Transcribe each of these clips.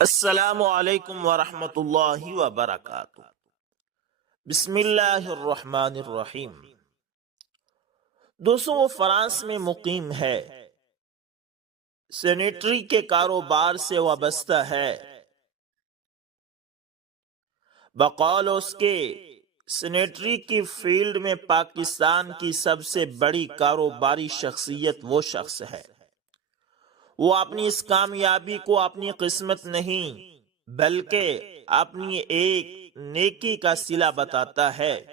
السلام علیکم ورحمۃ اللہ وبرکاتہ۔ بسم اللہ الرحمن الرحیم۔ دوستوں، وہ فرانس میں مقیم ہے، سینیٹری کے کاروبار سے وابستہ ہے۔ بقول اس کے سینیٹری کی فیلڈ میں پاکستان کی سب سے بڑی کاروباری شخصیت وہ شخص ہے۔ وہ اپنی اس کامیابی کو اپنی قسمت نہیں بلکہ اپنی ایک نیکی کا صلہ بتاتا ہے۔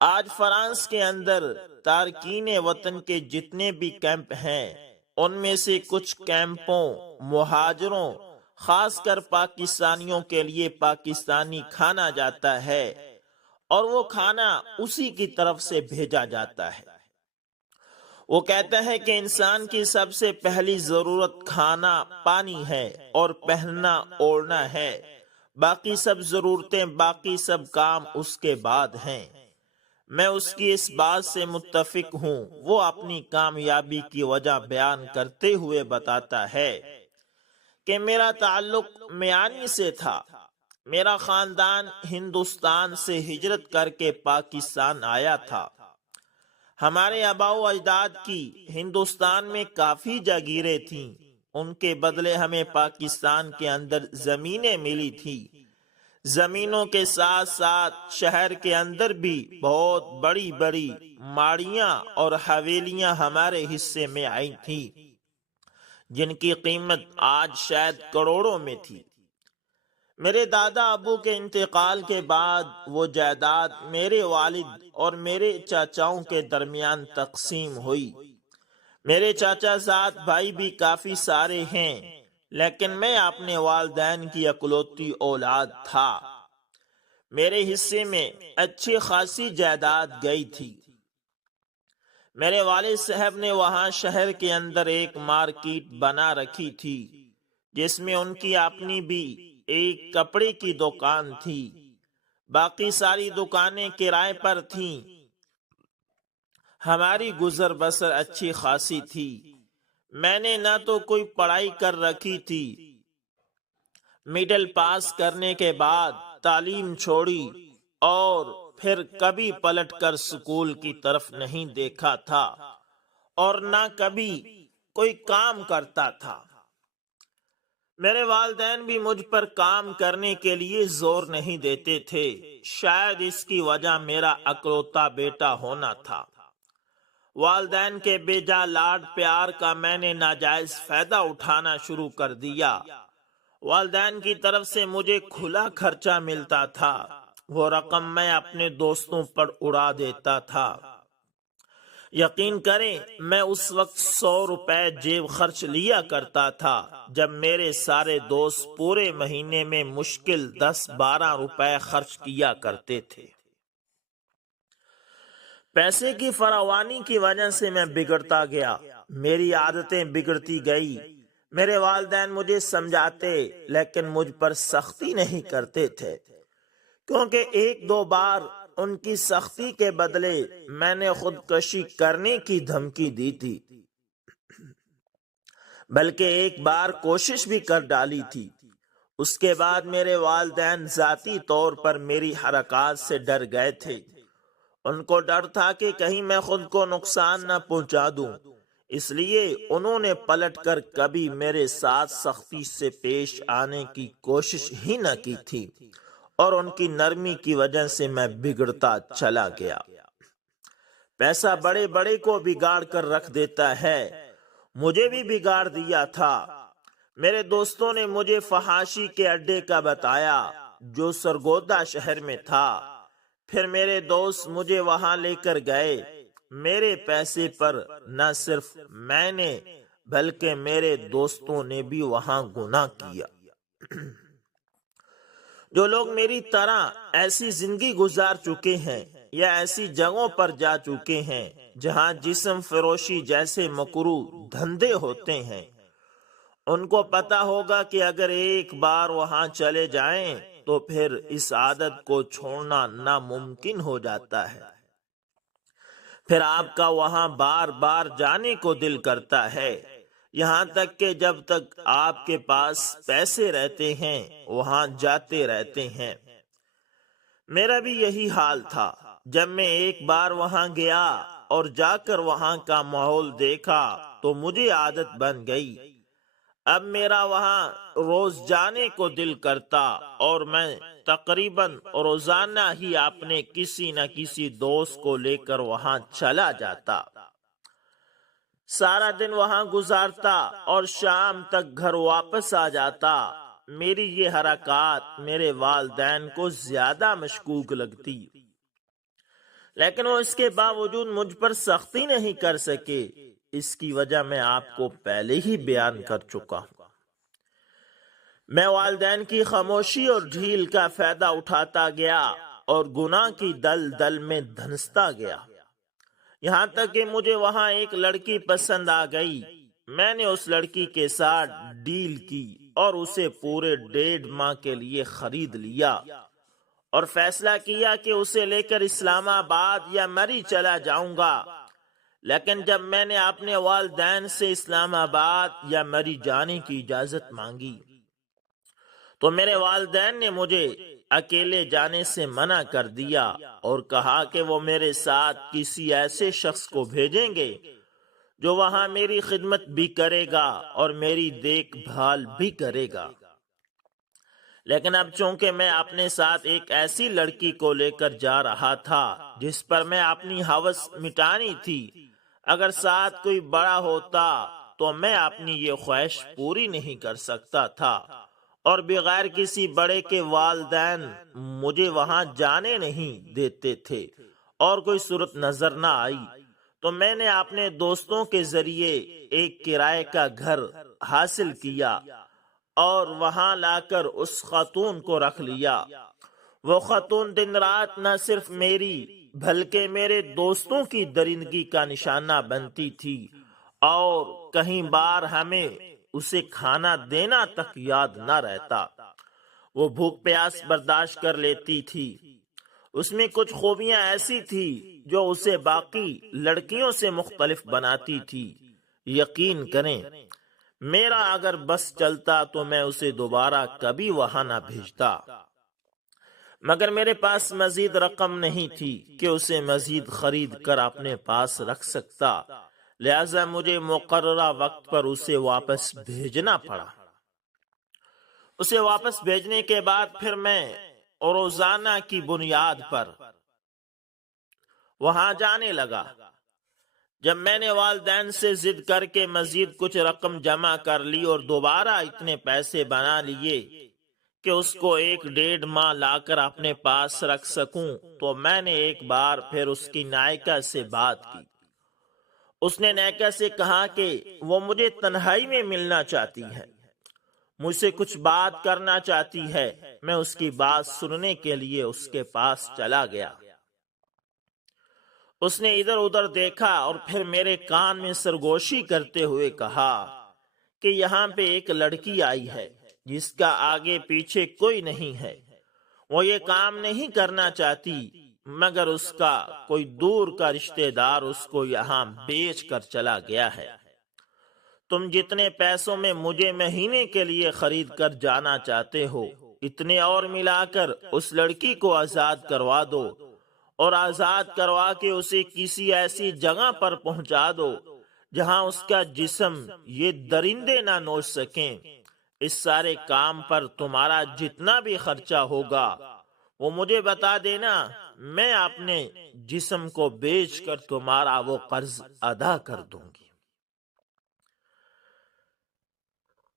آج فرانس کے اندر تارکین وطن کے جتنے بھی کیمپ ہیں، ان میں سے کچھ کیمپوں مہاجروں خاص کر پاکستانیوں کے لیے پاکستانی کھانا جاتا ہے، اور وہ کھانا اسی کی طرف سے بھیجا جاتا ہے۔ وہ کہتا ہے کہ انسان کی سب سے پہلی ضرورت کھانا پانی ہے اور پہننا اوڑھنا ہے، باقی سب ضرورتیں باقی سب کام اس کے بعد ہیں۔ میں اس کی اس بات سے متفق ہوں۔ وہ اپنی کامیابی کی وجہ بیان کرتے ہوئے بتاتا ہے کہ میرا تعلق میانی سے تھا۔ میرا خاندان ہندوستان سے ہجرت کر کے پاکستان آیا تھا۔ ہمارے آباء و اجداد کی ہندوستان میں کافی جاگیریں تھیں، ان کے بدلے ہمیں پاکستان کے اندر زمینیں ملی تھی۔ زمینوں کے ساتھ ساتھ شہر کے اندر بھی بہت بڑی بڑی ماڑیاں اور حویلیاں ہمارے حصے میں آئی تھیں، جن کی قیمت آج شاید کروڑوں میں تھی۔ میرے دادا ابو کے انتقال کے بعد وہ جائیداد میرے والد اور میرے چاچاؤں کے درمیان تقسیم ہوئی۔ میرے چاچا زاد بھائی بھی کافی سارے ہیں، لیکن میں اپنے والدین کی اکلوتی اولاد تھا۔ میرے حصے میں اچھی خاصی جائیداد گئی تھی۔ میرے والد صاحب نے وہاں شہر کے اندر ایک مارکیٹ بنا رکھی تھی، جس میں ان کی اپنی بھی ایک کپڑے کی دکان تھی۔ باقی ساری دکانیں کرائے پر تھیں۔ ہماری گزر بسر اچھی خاصی تھی۔ میں نے نہ تو کوئی پڑھائی کر رکھی تھی، مڈل پاس کرنے کے بعد تعلیم چھوڑی، اور پھر کبھی پلٹ کر سکول کی طرف نہیں دیکھا تھا، اور نہ کبھی کوئی کام کرتا تھا۔ میرے والدین بھی مجھ پر کام کرنے کے لیے زور نہیں دیتے تھے۔ شاید اس کی وجہ میرا اکلوتا بیٹا ہونا تھا۔ والدین کے بے جا لاڈ پیار کا میں نے ناجائز فائدہ اٹھانا شروع کر دیا۔ والدین کی طرف سے مجھے کھلا خرچہ ملتا تھا، وہ رقم میں اپنے دوستوں پر اڑا دیتا تھا۔ یقین کریں، میں اس وقت 100 روپے جیب خرچ لیا کرتا تھا، جب میرے سارے دوست پورے مہینے میں مشکل 10-12 روپے خرچ کیا کرتے تھے۔ پیسے کی فراوانی کی وجہ سے میں بگڑتا گیا، میری عادتیں بگڑتی گئی۔ میرے والدین مجھے سمجھاتے لیکن مجھ پر سختی نہیں کرتے تھے، کیونکہ 1-2 بار ان کی سختی کے بدلے میں نے خودکشی کرنے کی دھمکی دی تھی، بلکہ ایک بار کوشش بھی کر ڈالی تھی۔ اس کے بعد میرے والدین ذاتی طور پر میری حرکات سے ڈر گئے تھے۔ ان کو ڈر تھا کہ کہیں میں خود کو نقصان نہ پہنچا دوں، اس لیے انہوں نے پلٹ کر کبھی میرے ساتھ سختی سے پیش آنے کی کوشش ہی نہ کی تھی، اور ان کی نرمی کی وجہ سے میں بگڑتا چلا گیا۔ پیسہ بڑے بڑے کو بگاڑ کر رکھ دیتا ہے، مجھے بھی بگاڑ دیا تھا۔ میرے دوستوں نے مجھے فحاشی کے اڈے کا بتایا جو سرگودا شہر میں تھا۔ پھر میرے دوست مجھے وہاں لے کر گئے۔ میرے پیسے پر نہ صرف میں نے بلکہ میرے دوستوں نے بھی وہاں گناہ کیا۔ جو لوگ میری طرح ایسی زندگی گزار چکے ہیں یا ایسی جگہوں پر جا چکے ہیں جہاں جسم فروشی جیسے مکروہ دھندے ہوتے ہیں، ان کو پتا ہوگا کہ اگر ایک بار وہاں چلے جائیں تو پھر اس عادت کو چھوڑنا ناممکن ہو جاتا ہے۔ پھر آپ کا وہاں بار بار جانے کو دل کرتا ہے، یہاں تک کہ جب تک آپ کے پاس پیسے رہتے ہیں وہاں جاتے رہتے ہیں۔ میرا بھی یہی حال تھا۔ جب میں ایک بار وہاں گیا اور جا کر وہاں کا ماحول دیکھا تو مجھے عادت بن گئی۔ اب میرا وہاں روز جانے کو دل کرتا اور میں تقریباً روزانہ ہی اپنے کسی نہ کسی دوست کو لے کر وہاں چلا جاتا، سارا دن وہاں گزارتا اور شام تک گھر واپس آ جاتا۔ میری یہ حرکات میرے والدین کو زیادہ مشکوک لگتی، لیکن وہ اس کے باوجود مجھ پر سختی نہیں کر سکے۔ اس کی وجہ میں آپ کو پہلے ہی بیان کر چکا ہوں۔ میں والدین کی خاموشی اور ڈھیل کا فائدہ اٹھاتا گیا اور گناہ کی دل میں دھنستا گیا، یہاں تک کہ مجھے وہاں ایک لڑکی پسند آ گئی۔ میں نے اس لڑکی کے ساتھ ڈیل کی اور اسے پورے 1.5 ماہ کے لیے خرید لیا اور فیصلہ کیا کہ اسے لے کر اسلام آباد یا مری چلا جاؤں گا۔ لیکن جب میں نے اپنے والدین سے اسلام آباد یا مری جانے کی اجازت مانگی تو میرے والدین نے مجھے اکیلے جانے سے منع کر دیا اور کہا کہ وہ میرے ساتھ کسی ایسے شخص کو بھیجیں گے جو وہاں میری خدمت بھی کرے گا اور میری دیکھ بھال بھی کرے گا۔ لیکن اب چونکہ میں اپنے ساتھ ایک ایسی لڑکی کو لے کر جا رہا تھا جس پر میں اپنی ہوس مٹانی تھی، اگر ساتھ کوئی بڑا ہوتا تو میں اپنی یہ خواہش پوری نہیں کر سکتا تھا، اور بغیر کسی بڑے کے والدین مجھے وہاں جانے نہیں دیتے تھے اور کوئی صورت نظر نہ آئی تو میں نے اپنے دوستوں کے ذریعے ایک کرائے کا گھر حاصل کیا اور وہاں لا کر اس خاتون کو رکھ لیا۔ وہ خاتون دن رات نہ صرف میری بلکہ میرے دوستوں کی درندگی کا نشانہ بنتی تھی، اور کہیں بار ہمیں اسے کھانا دینا تک یاد نہ رہتا۔ وہ بھوک پیاس برداشت کر لیتی تھی۔ اس میں کچھ خوبیاں ایسی تھی جو اسے باقی لڑکیوں سے مختلف بناتی تھی۔ یقین کریں، میرا اگر بس چلتا تو میں اسے دوبارہ کبھی وہاں نہ بھیجتا، مگر میرے پاس مزید رقم نہیں تھی کہ اسے مزید خرید کر اپنے پاس رکھ سکتا، لہذا مجھے مقررہ وقت پر اسے واپس بھیجنا پڑا۔ اسے واپس بھیجنے کے بعد پھر میں روزانہ کی بنیاد پر وہاں جانے لگا۔ جب میں نے والدین سے ضد کر کے مزید کچھ رقم جمع کر لی اور دوبارہ اتنے پیسے بنا لیے کہ اس کو 1.5 ماہ لا کر اپنے پاس رکھ سکوں، تو میں نے ایک بار پھر اس کی نائکہ سے بات کی۔ اس نے نائکہ سے کہا کہ وہ مجھے تنہائی میں ملنا چاہتی ہے، مجھ سے کچھ بات کرنا چاہتی ہے۔ میں اس کی بات سننے کے لیے اس کے پاس چلا گیا۔ اس نے ادھر ادھر دیکھا اور پھر میرے کان میں سرگوشی کرتے ہوئے کہا کہ یہاں پہ ایک لڑکی آئی ہے جس کا آگے پیچھے کوئی نہیں ہے، وہ یہ کام نہیں کرنا چاہتی، مگر اس کا کوئی دور کا رشتہ دار اس کو یہاں بیچ کر چلا گیا ہے۔ تم جتنے پیسوں میں مجھے مہینے کے لیے خرید کر جانا چاہتے ہو، اتنے اور ملا کر اس لڑکی کو آزاد کروا دو، اور آزاد کروا کے اسے کسی ایسی جگہ پر پہنچا دو جہاں اس کا جسم یہ درندے نہ نوچ سکیں۔ اس سارے کام پر تمہارا جتنا بھی خرچہ ہوگا وہ مجھے بتا دینا، میں اپنے جسم کو بیچ کر تمہارا وہ قرض ادا کر دوں گی۔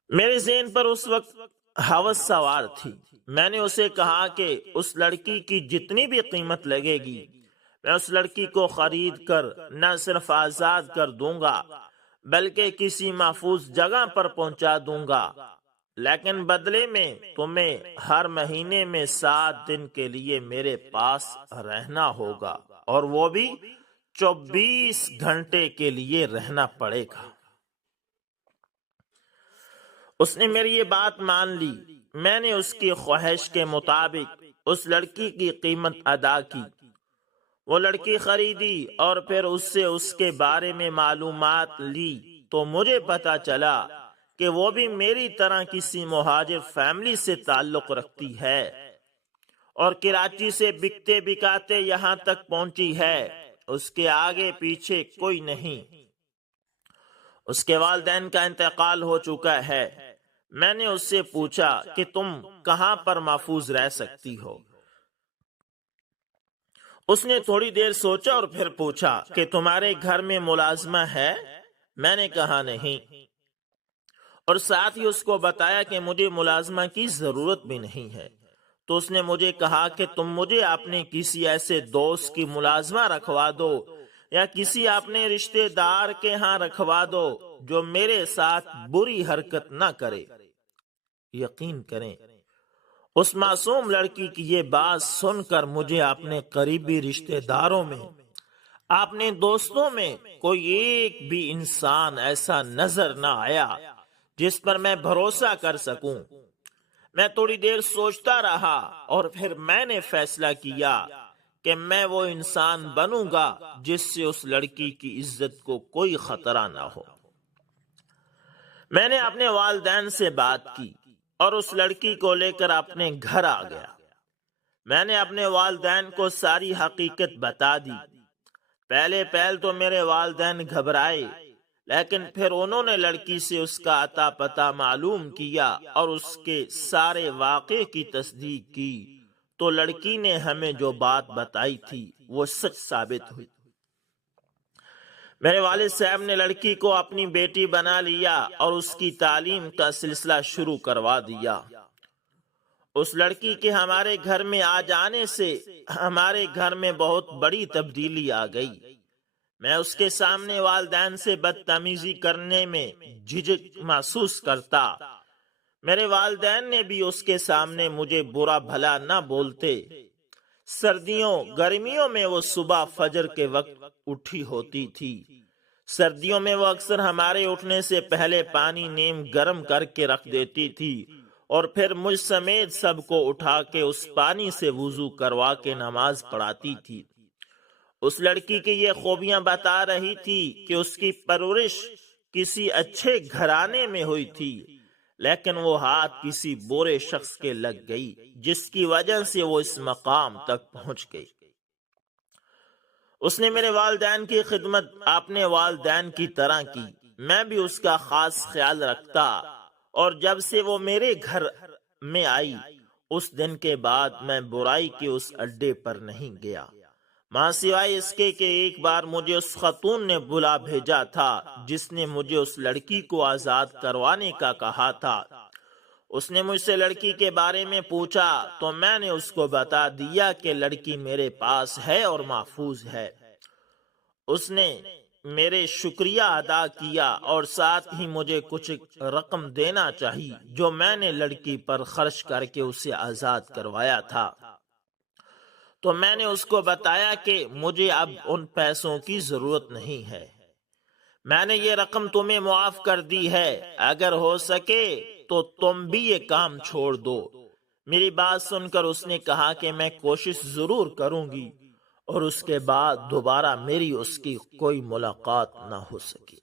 میرے ذہن پر اس وقت ہوس سوار تھی۔ میں نے اسے کہا کہ اس لڑکی کی جتنی بھی قیمت لگے گی میں اس لڑکی کو خرید کر نہ صرف آزاد کر دوں گا بلکہ کسی محفوظ جگہ پر پہنچا دوں گا، لیکن بدلے میں تمہیں ہر مہینے میں 7 دن کے لیے میرے پاس رہنا ہوگا، اور وہ بھی 24 گھنٹے کے لیے رہنا پڑے گا۔ اس نے میری یہ بات مان لی۔ میں نے اس کی خواہش کے مطابق اس لڑکی کی قیمت ادا کی۔ وہ لڑکی خریدی اور پھر اس سے اس کے بارے میں معلومات لی تو مجھے پتا چلا کہ وہ بھی میری طرح کسی مہاجر فیملی سے تعلق رکھتی ہے اور کراچی سے بکتے بکاتے یہاں تک پہنچی ہے، اس کے آگے پیچھے کوئی نہیں۔ اس کے والدین کا انتقال ہو چکا ہے۔ میں نے اس سے پوچھا کہ تم کہاں پر محفوظ رہ سکتی ہو؟ اس نے تھوڑی دیر سوچا اور پھر پوچھا کہ تمہارے گھر میں ملازمہ ہے؟ میں نے کہا نہیں، اور ساتھ ہی اس کو بتایا کہ مجھے ملازمہ کی ضرورت بھی نہیں ہے۔ تو اس نے مجھے کہا کہ تم مجھے اپنے کسی ایسے دوست کی ملازمہ رکھوا دو یا کسی اپنے رشتہ دار کے ہاں رکھوا دو جو میرے ساتھ بری حرکت نہ کرے۔ یقین کریں، اس معصوم لڑکی کی یہ بات سن کر مجھے اپنے قریبی رشتہ داروں میں، اپنے دوستوں میں کوئی ایک بھی انسان ایسا نظر نہ آیا جس پر میں بھروسہ کر سکوں۔ میں تھوڑی دیر سوچتا رہا اور پھر میں نے فیصلہ کیا کہ میں وہ انسان بنوں گا جس سے اس لڑکی کی عزت کو کوئی خطرہ نہ ہو۔ میں نے اپنے والدین سے بات کی اور اس لڑکی کو لے کر اپنے گھر آ گیا۔ میں نے اپنے والدین کو ساری حقیقت بتا دی۔ پہلے تو میرے والدین گھبرائے، لیکن پھر انہوں نے لڑکی سے اس کا اتا پتہ معلوم کیا اور اس کے سارے واقعے کی تصدیق کی، تو لڑکی نے ہمیں جو بات بتائی تھی وہ سچ ثابت ہوئی۔ میرے والد صاحب نے لڑکی کو اپنی بیٹی بنا لیا اور اس کی تعلیم کا سلسلہ شروع کروا دیا۔ اس لڑکی کے ہمارے گھر میں آ جانے سے ہمارے گھر میں بہت بڑی تبدیلی آ گئی۔ میں اس کے سامنے والدین سے بدتمیزی کرنے میں جھجک محسوس کرتا۔ میرے والدین نے بھی اس کے سامنے مجھے برا بھلا نہ بولتے۔ سردیوں گرمیوں میں وہ صبح فجر کے وقت اٹھی ہوتی تھی۔ سردیوں میں وہ اکثر ہمارے اٹھنے سے پہلے پانی نیم گرم کر کے رکھ دیتی تھی اور پھر مجھ سمیت سب کو اٹھا کے اس پانی سے وضو کروا کے نماز پڑھاتی تھی۔ اس لڑکی کی یہ خوبیاں بتا رہی تھی کہ اس کی پرورش کسی اچھے گھرانے میں ہوئی تھی، لیکن وہ ہاتھ کسی برے شخص کے لگ گئی جس کی وجہ سے وہ اس مقام تک پہنچ گئی۔ اس نے میرے والدین کی خدمت اپنے والدین کی طرح کی۔ میں بھی اس کا خاص خیال رکھتا، اور جب سے وہ میرے گھر میں آئی اس دن کے بعد میں برائی کے اس اڈے پر نہیں گیا، ماں سوائے اس کے کہ ایک بار مجھے اس خاتون نے بلا بھیجا تھا جس نے مجھے اس لڑکی کو آزاد کروانے کا کہا تھا۔ اس نے مجھ سے لڑکی کے بارے میں پوچھا تو میں نے اس کو بتا دیا کہ لڑکی میرے پاس ہے اور محفوظ ہے۔ اس نے میرے شکریہ ادا کیا اور ساتھ ہی مجھے کچھ رقم دینا چاہیے جو میں نے لڑکی پر خرچ کر کے اسے آزاد کروایا تھا۔ تو میں نے اس کو بتایا کہ مجھے اب ان پیسوں کی ضرورت نہیں ہے، میں نے یہ رقم تمہیں معاف کر دی ہے، اگر ہو سکے تو تم بھی یہ کام چھوڑ دو۔ میری بات سن کر اس نے کہا کہ میں کوشش ضرور کروں گی، اور اس کے بعد دوبارہ میری اس کی کوئی ملاقات نہ ہو سکی۔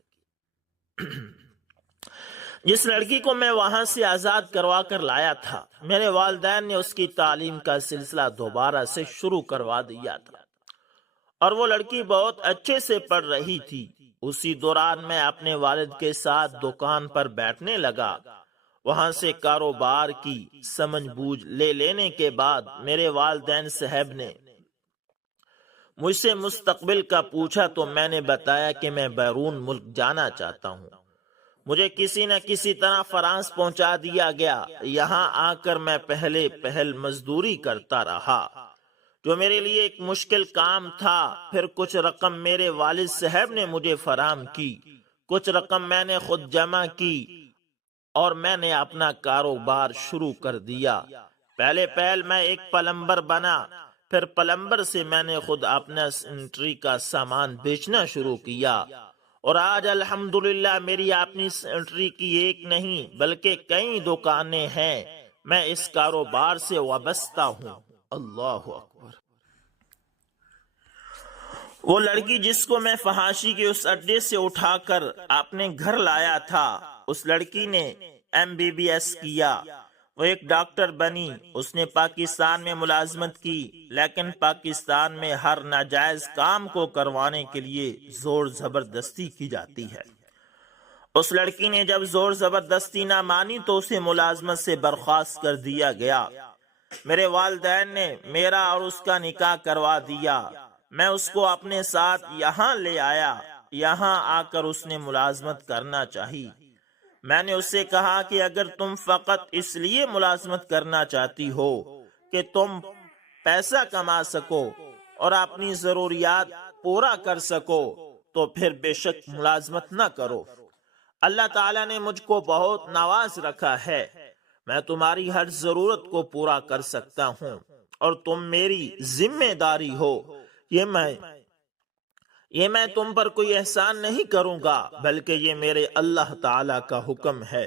جس لڑکی کو میں وہاں سے آزاد کروا کر لایا تھا، میرے والدین نے اس کی تعلیم کا سلسلہ دوبارہ سے شروع کروا دیا تھا، اور وہ لڑکی بہت اچھے سے پڑھ رہی تھی۔ اسی دوران میں اپنے والد کے ساتھ دکان پر بیٹھنے لگا۔ وہاں سے کاروبار کی سمجھ بوجھ لے لینے کے بعد میرے والدین صاحب نے مجھ سے مستقبل کا پوچھا تو میں نے بتایا کہ میں بیرون ملک جانا چاہتا ہوں۔ مجھے کسی نہ کسی طرح فرانس پہنچا دیا گیا۔ یہاں آ کر میں پہل مزدوری کرتا رہا، جو میرے لیے ایک مشکل کام تھا۔ پھر کچھ رقم میرے والد صاحب نے مجھے فراہم کی، کچھ رقم میں نے خود جمع کی، اور میں نے اپنا کاروبار شروع کر دیا۔ پہل میں ایک پلمبر بنا، پھر پلمبر سے میں نے خود اپنا سینٹری کا سامان بیچنا شروع کیا، اور آج الحمدللہ میری اپنی سینٹری کی ایک نہیں بلکہ کئی دکانیں ہیں۔ میں اس کاروبار سے وابستہ ہوں۔ اللہ اکبر۔ وہ لڑکی جس کو میں فحاشی کے اس اڈے سے اٹھا کر اپنے گھر لایا تھا، اس لڑکی نے MBBS کیا، وہ ایک ڈاکٹر بنی، اس نے پاکستان میں ملازمت کی، لیکن پاکستان میں ہر ناجائز کام کو کروانے کے لیے زور زبردستی کی جاتی ہے۔ اس لڑکی نے جب زور زبردستی نہ مانی تو اسے ملازمت سے برخاست کر دیا گیا۔ میرے والدین نے میرا اور اس کا نکاح کروا دیا۔ میں اس کو اپنے ساتھ یہاں لے آیا۔ یہاں آ کر اس نے ملازمت کرنا چاہی۔ میں نے اس سے کہا کہ اگر تم فقط اس لیے ملازمت کرنا چاہتی ہو کہ تم پیسہ کما سکو اور اپنی ضروریات پورا کر سکو تو پھر بے شک ملازمت نہ کرو۔ اللہ تعالیٰ نے مجھ کو بہت نواز رکھا ہے، میں تمہاری ہر ضرورت کو پورا کر سکتا ہوں اور تم میری ذمہ داری ہو۔ یہ میں تم پر کوئی احسان نہیں کروں گا، بلکہ یہ میرے اللہ تعالیٰ کا حکم ہے،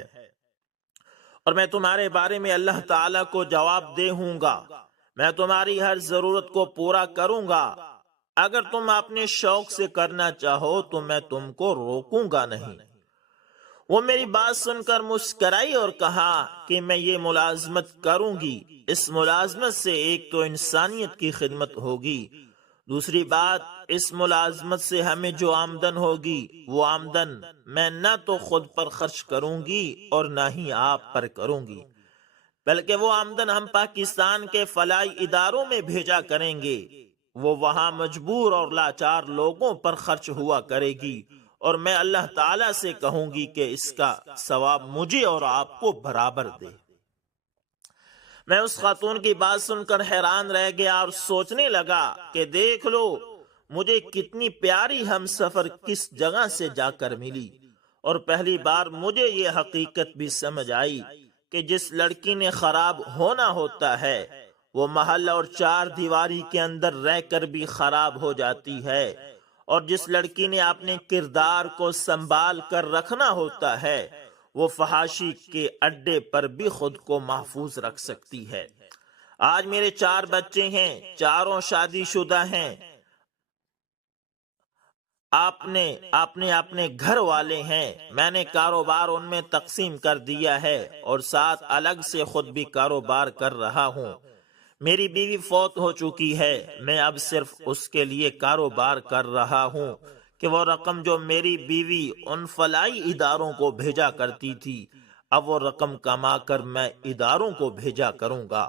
اور میں تمہارے بارے میں اللہ تعالیٰ کو جواب دہ ہوں گا۔ میں تمہاری ہر ضرورت کو پورا کروں گا۔ اگر تم اپنے شوق سے کرنا چاہو تو میں تم کو روکوں گا نہیں۔ وہ میری بات سن کر مسکرائی اور کہا کہ میں یہ ملازمت کروں گی۔ اس ملازمت سے ایک تو انسانیت کی خدمت ہوگی، دوسری بات اس ملازمت سے ہمیں جو آمدن ہوگی وہ آمدن میں نہ تو خود پر خرچ کروں گی اور نہ ہی آپ پر کروں گی، بلکہ وہ آمدن ہم پاکستان کے فلاحی اداروں میں بھیجا کریں گے۔ وہ وہاں مجبور اور لاچار لوگوں پر خرچ ہوا کرے گی، اور میں اللہ تعالیٰ سے کہوں گی کہ اس کا ثواب مجھے اور آپ کو برابر دے۔ میں اس خاتون کی بات سن کر حیران رہ گیا اور سوچنے لگا کہ دیکھ لو مجھے کتنی پیاری ہم سفر کس جگہ سے جا کر ملی، اور پہلی بار مجھے یہ حقیقت بھی سمجھ آئی کہ جس لڑکی نے خراب ہونا ہوتا ہے وہ محل اور چار دیواری کے اندر رہ کر بھی خراب ہو جاتی ہے، اور جس لڑکی نے اپنے کردار کو سنبھال کر رکھنا ہوتا ہے وہ فحاشی کے اڈے پر بھی خود کو محفوظ رکھ سکتی ہے۔ آج میرے 4 بچے ہیں، چاروں شادی شدہ ہیں، اپنے گھر والے ہیں۔ میں نے کاروبار ان میں تقسیم کر دیا ہے اور ساتھ الگ سے خود بھی کاروبار کر رہا ہوں۔ میری بیوی فوت ہو چکی ہے، میں اب صرف اس کے لیے کاروبار کر رہا ہوں کہ وہ رقم جو میری بیوی ان فلاحی اداروں کو بھیجا کرتی تھی اب وہ رقم کما کر میں اداروں کو بھیجا کروں گا،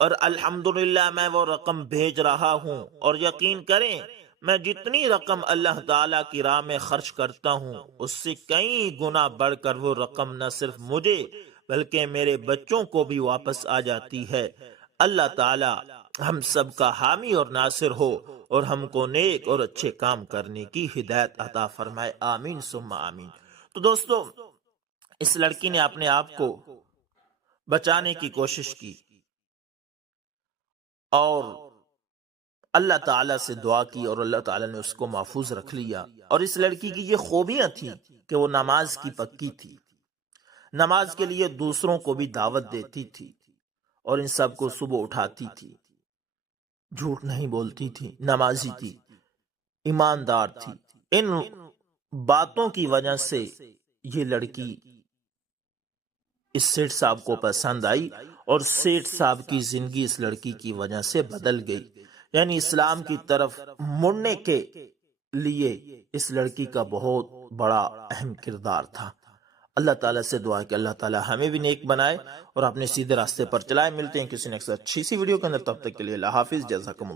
اور الحمدللہ میں وہ رقم بھیج رہا ہوں، اور یقین کریں میں جتنی رقم اللہ تعالیٰ کی راہ میں خرچ کرتا ہوں اس سے کئی گنا بڑھ کر وہ رقم نہ صرف مجھے بلکہ میرے بچوں کو بھی واپس آ جاتی ہے۔ اللہ تعالیٰ ہم سب کا حامی اور ناصر ہو اور ہم کو نیک اور اچھے کام کرنے کی ہدایت عطا فرمائے، آمین ثم آمین۔ تو دوستو اس لڑکی نے اپنے آپ کو بچانے کی کوشش کی اور اللہ تعالیٰ سے دعا کی، اور اللہ تعالیٰ نے اس کو محفوظ رکھ لیا۔ اور اس لڑکی کی یہ خوبیاں تھیں کہ وہ نماز کی پکی تھی، نماز کے لیے دوسروں کو بھی دعوت دیتی تھی، اور ان سب کو صبح اٹھاتی تھی، جھوٹ نہیں بولتی تھی، نمازی تھی، ایماندار تھی۔ ان باتوں کی وجہ سے یہ لڑکی اس سیٹھ صاحب کو پسند آئی، اور سیٹھ صاحب کی زندگی اس لڑکی کی وجہ سے بدل گئی، یعنی اسلام کی طرف مڑنے کے لیے اس لڑکی کا بہت بڑا اہم کردار تھا۔ اللہ تعالیٰ سے دعا ہے کہ اللہ تعالیٰ ہمیں بھی نیک بنائے اور اپنے سیدھے راستے پر چلائے۔ ملتے ہیں کسی نیکسٹ اچھی سی ویڈیو کے اندر، تب تک کے لیے اللہ حافظ، جزاکم اللہ۔